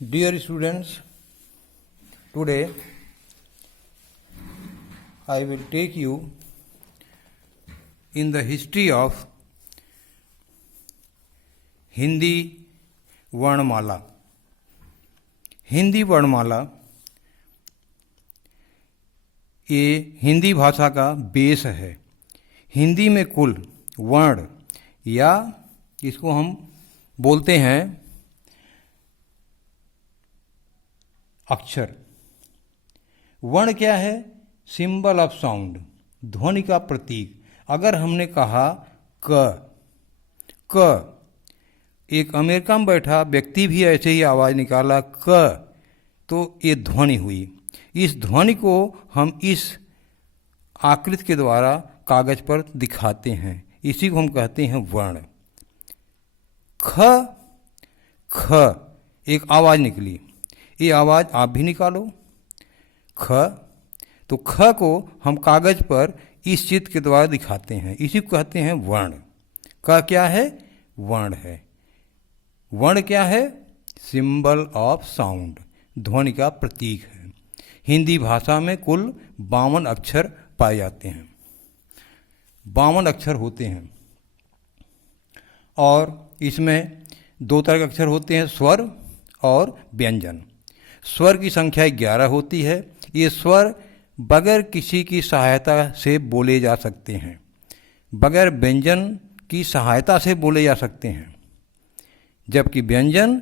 Dear students, today I will take you in the history of Hindi वर्णमाला। हिंदी वर्णमाला ये हिंदी भाषा का बेस है। हिंदी में कुल वर्ण या इसको हम बोलते हैं अक्षर। वर्ण क्या है? सिंबल ऑफ साउंड, ध्वनि का प्रतीक। अगर हमने कहा क, एक अमेरिका में बैठा व्यक्ति भी ऐसे ही आवाज़ निकाला क, तो ये ध्वनि हुई। इस ध्वनि को हम इस आकृति के द्वारा कागज पर दिखाते हैं, इसी को हम कहते हैं वर्ण। ख एक आवाज़ निकली, ये आवाज़ आप भी निकालो ख। तो ख को हम कागज पर इस चित्र के द्वारा दिखाते हैं, इसी को कहते हैं वर्ण। क क्या है? वर्ण है। वर्ण क्या है? सिंबल ऑफ साउंड, ध्वनि का प्रतीक है। हिंदी भाषा में कुल 52 अक्षर पाए जाते हैं। 52 अक्षर होते हैं और इसमें दो तरह के अक्षर होते हैं, स्वर और व्यंजन। स्वर की संख्या 11 होती है। ये स्वर बगैर किसी की सहायता से बोले जा सकते हैं, बगैर व्यंजन की सहायता से बोले जा सकते हैं, जबकि व्यंजन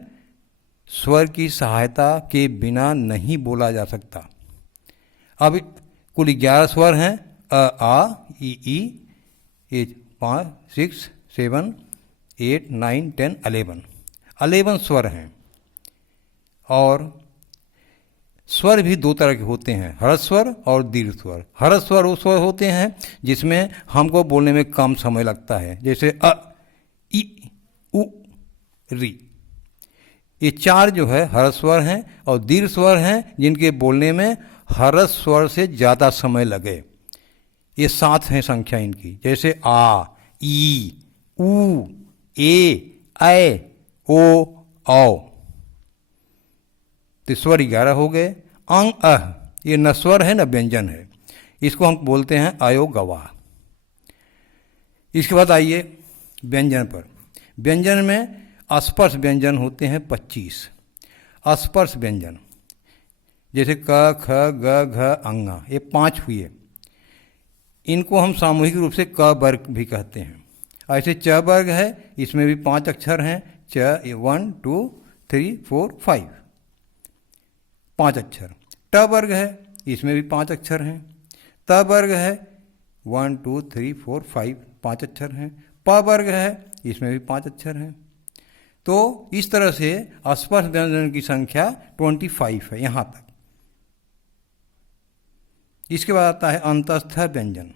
स्वर की सहायता के बिना नहीं बोला जा सकता। अब कुल 11 स्वर हैं, अ, आ, ई, ये 5, 6, 7, 8, 9, 10, 11 स्वर हैं। और स्वर भी दो तरह के होते हैं, हर्ष स्वर और दीर्घ स्वर। हर्ष स्वर वो स्वर होते हैं जिसमें हमको बोलने में कम समय लगता है, जैसे अ, ई, उ, री। ये 4 जो है हर्ष स्वर हैं, और दीर्घ स्वर हैं जिनके बोलने में हर्ष स्वर से ज़्यादा समय लगे। ये 7 हैं संख्या इनकी, जैसे आ, ई, उ, ए, ऐ, ओ, औ। तो स्वर 11 हो गए। अंग अह, ये न स्वर है न व्यंजन है, इसको हम बोलते हैं अयो गवाह। इसके बाद आइए व्यंजन पर। व्यंजन में स्पर्श व्यंजन होते हैं 25। स्पर्श व्यंजन जैसे क, ख, ग, घ, अंगा, ये 5 हुए। इनको हम सामूहिक रूप से क वर्ग भी कहते हैं। ऐसे च वर्ग है, इसमें भी 5 अक्षर हैं। च 1, 2, 3, 4, 5, 5 अक्षर। ट वर्ग है, इसमें भी 5 अक्षर हैं। त वर्ग है 1, 2, 3, 4, 5, 5 अक्षर हैं। प वर्ग है, इसमें भी 5 अक्षर हैं। तो इस तरह से स्पर्श व्यंजन की संख्या 25 है यहाँ तक। इसके बाद आता है अंतस्थ व्यंजन।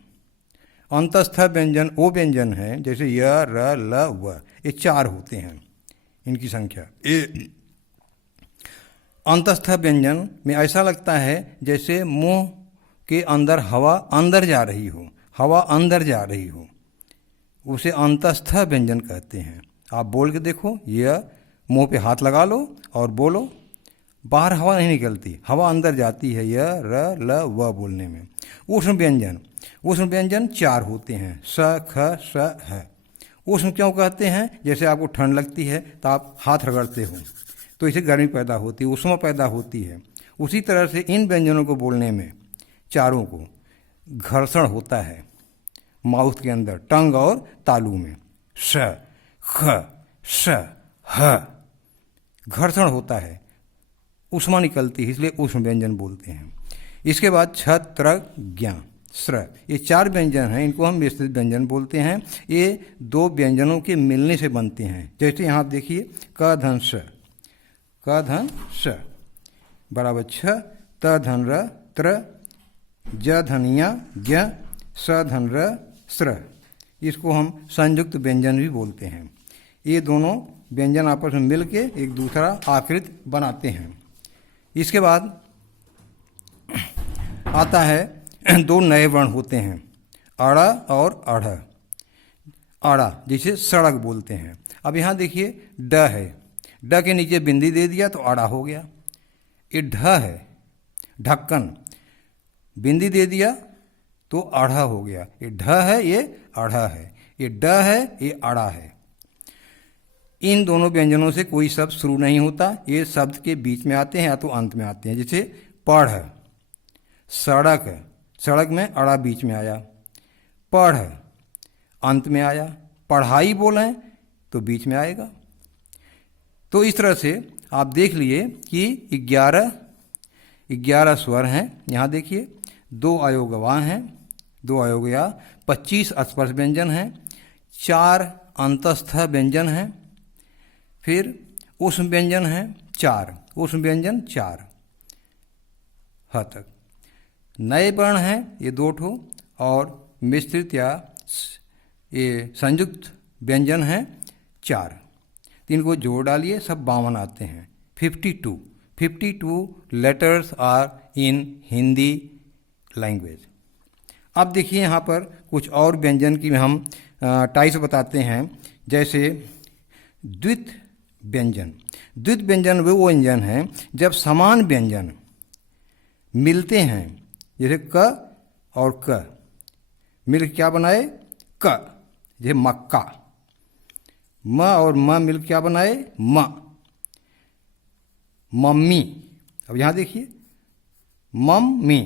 अंतस्थ व्यंजन वो व्यंजन है जैसे य, र, ल, व, ये 4 होते हैं इनकी संख्या। अंतस्थ व्यंजन में ऐसा लगता है जैसे मुंह के अंदर हवा अंदर जा रही हो, हवा अंदर जा रही हो, उसे अंतस्थ व्यंजन कहते हैं। आप बोल के देखो, यह मुंह पे हाथ लगा लो और बोलो, बाहर हवा नहीं निकलती, हवा अंदर जाती है य, र, ल, व बोलने में। उष्ण व्यंजन, उष्ण व्यंजन 4 होते हैं, स, ख, स, ह। उष्ण क्यों कहते हैं? जैसे आपको ठंड लगती है तो आप हाथ रगड़ते हो, तो इससे गर्मी पैदा होती है, ऊष्मा पैदा होती है। उसी तरह से इन व्यंजनों को बोलने में चारों को घर्षण होता है, माउथ के अंदर, टंग और तालू में। स, ख, स, ह, घर्षण होता है, ऊष्मा निकलती है, इसलिए उष्ण व्यंजन बोलते हैं। इसके बाद छ, त्र, ज्ञ, स्र, ये 4 व्यंजन हैं, इनको हम विस्तृत व्यंजन बोलते हैं। ये 2 व्यंजनों के मिलने से बनते हैं। जैसे यहाँ देखिए, क धन स, क धन स बराबर छ, त धन र, त्र, ज धनिया, ज्ञ, स धन र, स्र। इसको हम संयुक्त व्यंजन भी बोलते हैं। ये दोनों व्यंजन आपस में मिलके एक दूसरा आकृति बनाते हैं। इसके बाद आता है 2 नए वर्ण होते हैं, अड़ और अढ़। अड़ा जिसे सड़क बोलते हैं। अब यहाँ देखिए ड है, ड के नीचे बिंदी दे दिया तो अड़ा हो गया। ये ढ है, ढक्कन, बिंदी दे दिया तो आढ़ा हो गया। ये ढ है, ये आढ़ा है। ये ड है, ये आड़ा है। इन दोनों व्यंजनों से कोई शब्द शुरू नहीं होता, ये शब्द के बीच में आते हैं या तो अंत में आते हैं। जैसे पढ़, सड़क, सड़क में अड़ा बीच में आया। पढ़ अंत में आया। पढ़ाई बोलें तो बीच में आएगा। तो इस तरह से आप देख लिए कि 11 स्वर हैं। यहाँ देखिए 2 अयोगवाह हैं, 2 अयोगया, 25 स्पर्श व्यंजन हैं, 4 अंतस्थ व्यंजन हैं, फिर ऊष्म व्यंजन हैं 4, ऊष्म व्यंजन 4 ह तक। नए वर्ण हैं ये 2 ठो, और मिश्रित या ये संयुक्त व्यंजन हैं 4। तीन को जोड़ डालिए, सब 52 आते हैं। 52 letters are in Hindi language. अब देखिए यहाँ पर कुछ और व्यंजन की हम टाइप्स बताते हैं। जैसे द्वित व्यंजन। द्वित व्यंजन वो व्यंजन हैं जब समान व्यंजन मिलते हैं, जैसे क और क मिल क्या बनाए क, जैसे मक्का। म और म मिल क्या बनाए म, मम्मी। अब यहाँ देखिए मम्मी,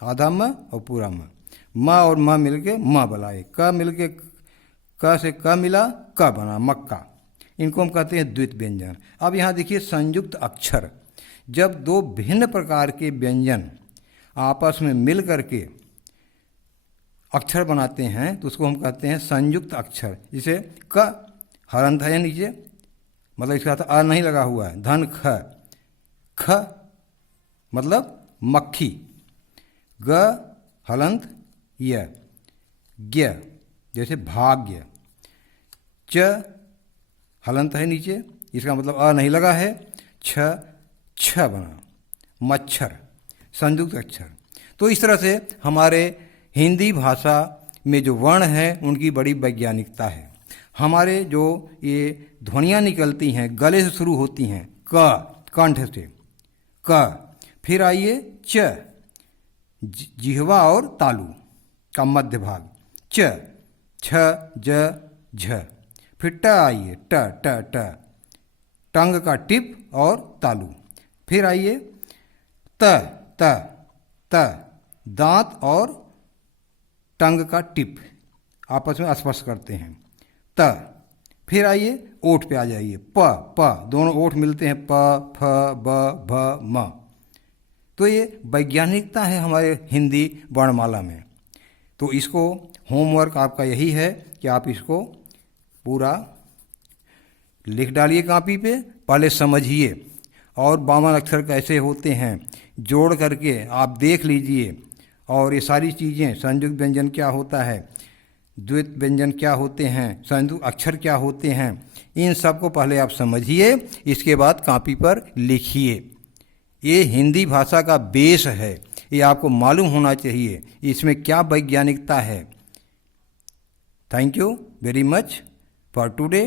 आधा म और पूरा म। म और म मिल के म बनाए, क मिल के क से क मिला क बना मक्का। इनको हम कहते हैं द्वित व्यंजन। अब यहाँ देखिए संयुक्त अक्षर। जब 2 भिन्न प्रकार के व्यंजन आपस में मिल करके अक्षर बनाते हैं तो उसको हम कहते हैं संयुक्त अक्षर। जैसे क हरंत है नीचे, मतलब इसका अर्थ आ नहीं लगा हुआ है। धन ख, ख मतलब मक्खी। ग हलंत य, ज्ञ जैसे भाग्य। च हलंत है नीचे, इसका मतलब अ नहीं लगा है। छ, छ बना मच्छर, संयुक्त अक्षर। तो इस तरह से हमारे हिंदी भाषा में जो वर्ण हैं उनकी बड़ी वैज्ञानिकता है। हमारे जो ये ध्वनियाँ निकलती हैं गले से शुरू होती हैं, क कंठ से क, फिर आइए च जिह्वा और तालु का मध्य भाग, च, छ, ज, झ। फिर ट आइए ट ट ट, टंग का टिप और तालु। फिर आइए त त त, दांत और टंग का टिप आपस में स्पर्श करते हैं त। फिर आइए ओठ पे आ जाइए प प, दोनों ओठ मिलते हैं प फ ब भ म। तो ये वैज्ञानिकता है हमारे हिंदी वर्णमाला में। तो इसको होमवर्क आपका यही है कि आप इसको पूरा लिख डालिए कापी पे, पहले समझिए और 52 अक्षर कैसे होते हैं जोड़ करके आप देख लीजिए। और ये सारी चीज़ें, संयुक्त व्यंजन क्या होता है, द्वित व्यंजन क्या होते हैं, संयुक्त अक्षर क्या होते हैं, इन सब को पहले आप समझिए, इसके बाद कापी पर लिखिए। ये हिंदी भाषा का बेस है, ये आपको मालूम होना चाहिए इसमें क्या वैज्ञानिकता है। Thank you very much for today.